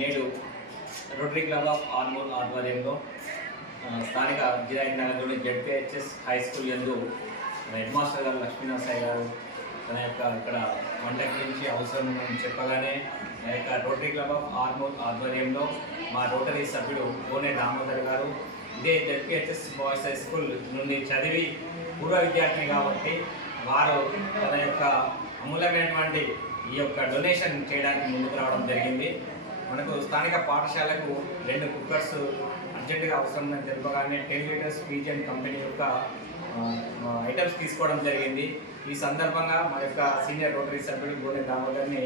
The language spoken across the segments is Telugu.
నేడు రోటరీ క్లబ్ ఆఫ్ ఆర్మూర్ ఆధ్వర్యంలో స్థానిక జిరాయిత్ నగర్లోని జెడ్పీహెచ్ఎస్ హై స్కూల్ యందు హెడ్ మాస్టర్ గారు లక్ష్మీనరసాయి గారు తన యొక్క ఇక్కడ వంట గురించి అవసరం చెప్పగానే మా యొక్క రోటరీ క్లబ్ ఆఫ్ ఆర్మూర్ ఆధ్వర్యంలో మా రోటరీ సభ్యుడు కోనే దామోదర్ గారు ఇదే జెడ్పీహెచ్ఎస్ బాయ్స్ హై స్కూల్ నుండి చదివి పూర్వ విద్యార్థిని కాబట్టి వారు తన యొక్క అమూల్యమైనటువంటి ఈ యొక్క డొనేషన్ చేయడానికి ముందుకు రావడం జరిగింది. మనకు స్థానిక పాఠశాలకు 2 కుక్కర్స్ అర్జెంటుగా అవసరమని తెలుపగానే 10 లీటర్స్ పీజియన్ కంపెనీ యొక్క ఐటమ్స్ తీసుకోవడం జరిగింది. ఈ సందర్భంగా మా యొక్క సీనియర్ రోటరీ సభ్యుడు గోనె దామోదర్ని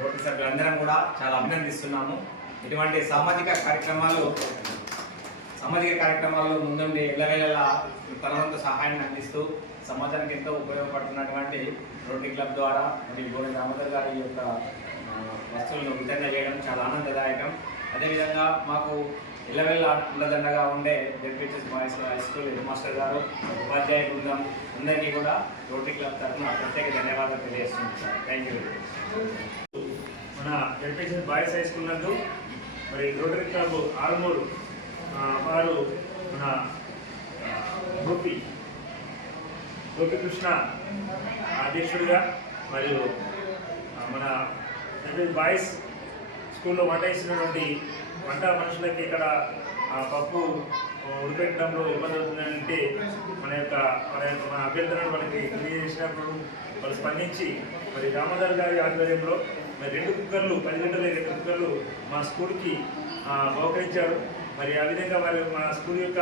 రోటరీ సభ్యులందరం కూడా చాలా అభినందిస్తున్నాము. ఇటువంటి సామాజిక కార్యక్రమాల్లో ముందుండి ఎల్లవేళలా తన వంతు సహాయాన్ని అందిస్తూ సమాజానికి ఎంతో ఉపయోగపడుతున్నటువంటి రోటరీ క్లబ్ ద్వారా మరియు గోనె దామోదర్ గారి యొక్క వస్తువులను వితరణ చేయడం చాలా ఆనందదాయకం. అదేవిధంగా మాకు ఎల్లవేళ ఉండదండగా ఉండే ZPHS boys high school head master గారు, ఉపాధ్యాయ బృందం అందరికీ కూడా రోటరీ క్లబ్ తరఫున ప్రత్యేక ధన్యవాదాలు తెలియజేస్తున్నాం సార్. Thank you. మన జెడ్పీహెచ్ఎస్ బాయ్స్ హై స్కూల్ నందు మరి రోటరీ క్లబ్ ఆర్మూర్ వారు మన గోపికృష్ణ అధ్యక్షుడిగా మరియు మన బాయ్స్ స్కూల్లో వంట ఇచ్చినటువంటి వంట మనుషులకి ఇక్కడ పప్పు ఉడిపెట్టడంలో ఇబ్బంది అవుతుందంటే మన అభ్యర్థనను వాళ్ళకి తెలియజేసినప్పుడు వాళ్ళు స్పందించి మరి దామోదర్ గారి ఆధ్వర్యంలో మరి 2 కుక్కర్లు 10 లీటర్ల 2 కుక్కర్లు మా స్కూల్కి బహుకరించారు. మరి ఆ విధంగా వారు మా స్కూల్ యొక్క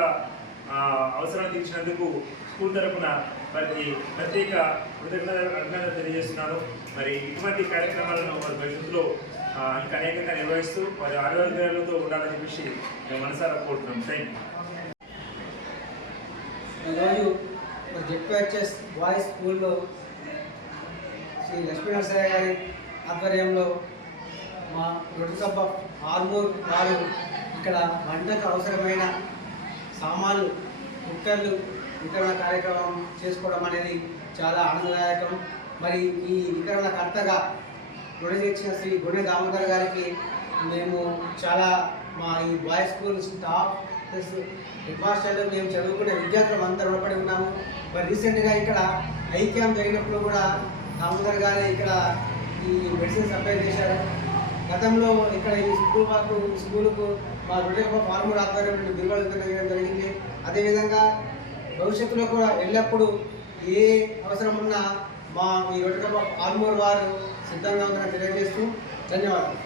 అవసరాన్ని తీర్చినందుకు స్కూల్ తరఫున వారికి ప్రత్యేక అభినందనలు తెలియజేస్తున్నాను. మరి ఇటువంటి కార్యక్రమాలను వారి భవిష్యత్తులో ఇంకా అనేకంగా నిర్వహిస్తూ వారి ఆరోగ్యాలతో ఉండాలని చెప్పేసి మేము మనసారా కోరుతున్నాం. Thank you. ఈరోజు జెడ్పీహెచ్ఎస్ బాయ్స్ స్కూల్లో శ్రీ లక్ష్మీనరసాయి గారి ఆధ్వర్యంలో మా రోటరీ క్లబ్ ఆఫ్ ఆర్మూర్ వారు ఇక్కడ వంటకు అవసరమైన సామాన్లు కుక్కర్లు వితరణ కార్యక్రమం చేసుకోవడం అనేది చాలా ఆనందదాయకం. మరి ఈ వితరణ కర్తగా చేసిన శ్రీ గోనె దామోదర్ గారికి మేము చాలా మా ఈ boys school staff plus head మాస్టర్లు మేము చదువుకునే విద్యార్థులు అంతా రుణపడి ఉన్నాము. మరి రీసెంట్గా ఇక్కడ ఐక్యం జరిగినప్పుడు కూడా దామోదర్ గారే ఇక్కడ ఈ మెడిసిన్ సప్లై చేశారు. గతంలో ఇక్కడ ఈ స్కూలుకు మా రోటరీ క్లబ్ ఆఫ్ ఆర్మూర్ ఆధ్వర్యంలో బిల్లులు వితరణ జరిగింది. అదేవిధంగా భవిష్యత్తులో కూడా ఎల్లప్పుడూ ఏ అవసరం ఉన్నా మా ఈ రోటరీ క్లబ్ ఆఫ్ ఆర్మూర్ వారు సిద్ధంగా ఉందని తెలియజేస్తూ ధన్యవాదాలు.